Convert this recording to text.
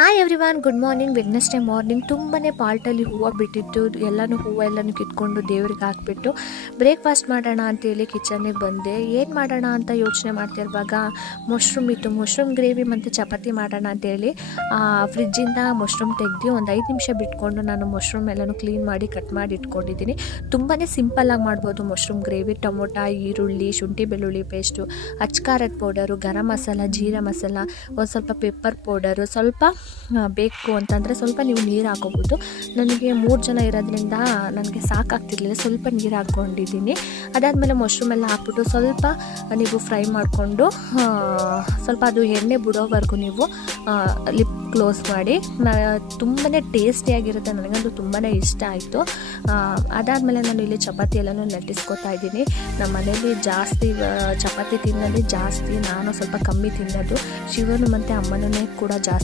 Hi everyone, good morning. Wednesday morning ತುಂಬಾ ಪಾಲ್ಟಲ್ಲಿ ಹೂವು ಬಿಟ್ಟಿತ್ತು. ಹೂವೆಲ್ಲನೂ ಕಿತ್ಕೊಂಡು ದೇವ್ರಿಗೆ ಹಾಕ್ಬಿಟ್ಟು ಬ್ರೇಕ್ಫಾಸ್ಟ್ ಮಾಡೋಣ ಅಂತೇಳಿ ಕಿಚನ್ನಿಗೆ ಬಂದೆ. ಏನು ಮಾಡೋಣ ಅಂತ ಯೋಚನೆ ಮಾಡ್ತಿರುವಾಗ ಮಶ್ರೂಮ್ ಇತ್ತು. ಮಶ್ರೂಮ್ ಗ್ರೇವಿ ಮತ್ತು ಚಪಾತಿ ಮಾಡೋಣ ಅಂತೇಳಿ ಫ್ರಿಜ್ಜಿಂದ ಮಶ್ರೂಮ್ ತೆಗೆದು ಒಂದು 5 ನಿಮಿಷ ಬಿಟ್ಕೊಂಡು ನಾನು ಮಶ್ರೂಮ್ ಎಲ್ಲನೂ ಕ್ಲೀನ್ ಮಾಡಿ ಕಟ್ ಮಾಡಿ ಇಟ್ಕೊಂಡಿದ್ದೀನಿ. ತುಂಬಾ ಸಿಂಪಲ್ಲಾಗಿ ಮಾಡ್ಬೋದು ಮಶ್ರೂಮ್ ಗ್ರೇವಿ. ಟೊಮೊಟೊ, ಈರುಳ್ಳಿ, ಶುಂಠಿ ಬೆಳ್ಳುಳ್ಳಿ ಪೇಸ್ಟು, ಅಚ್ಕಾರದ ಪೌಡರು, ಗರಂ ಮಸಾಲ, ಜೀರಾ ಮಸಾಲ, ಒಂದು ಸ್ವಲ್ಪ ಪೆಪ್ಪರ್ ಪೌಡರು, ಸ್ವಲ್ಪ ಬೇಕು ಅಂತಂದರೆ ಸ್ವಲ್ಪ ನೀವು ನೀರು ಹಾಕೋಬೋದು. ನನಗೆ 3 ಜನ ಇರೋದ್ರಿಂದ ನನಗೆ ಸಾಕಾಗ್ತಿರ್ಲಿಲ್ಲ, ಸ್ವಲ್ಪ ನೀರು ಹಾಕ್ಕೊಂಡಿದ್ದೀನಿ. ಅದಾದಮೇಲೆ ಮಶ್ರೂಮ್ ಎಲ್ಲ ಹಾಕ್ಬಿಟ್ಟು ಸ್ವಲ್ಪ ನೀವು ಫ್ರೈ ಮಾಡಿಕೊಂಡು ಸ್ವಲ್ಪ ಅದು ಎಣ್ಣೆ ಬಿಡೋವರೆಗೂ ನೀವು ಲಿಪ್ ಕ್ಲೋಸ್ ಮಾಡಿ. ತುಂಬಾ ಟೇಸ್ಟಿಯಾಗಿರುತ್ತೆ, ನನಗಂತೂ ತುಂಬಾ ಇಷ್ಟ ಆಯಿತು. ಅದಾದಮೇಲೆ ನಾನು ಇಲ್ಲಿ ಚಪಾತಿ ಎಲ್ಲನೂ ಲಟ್ಟಿಸ್ಕೊತಾ ಇದ್ದೀನಿ. ನಮ್ಮ ಮನೇಲಿ ಜಾಸ್ತಿ ಚಪಾತಿ ತಿನ್ನೋದೇ ಜಾಸ್ತಿ, ನಾನು ಸ್ವಲ್ಪ ಕಮ್ಮಿ ತಿನ್ನೋದು. ಶಿವನು ಮತ್ತು ಅಮ್ಮನೂ ಕೂಡ ಜಾಸ್ತಿ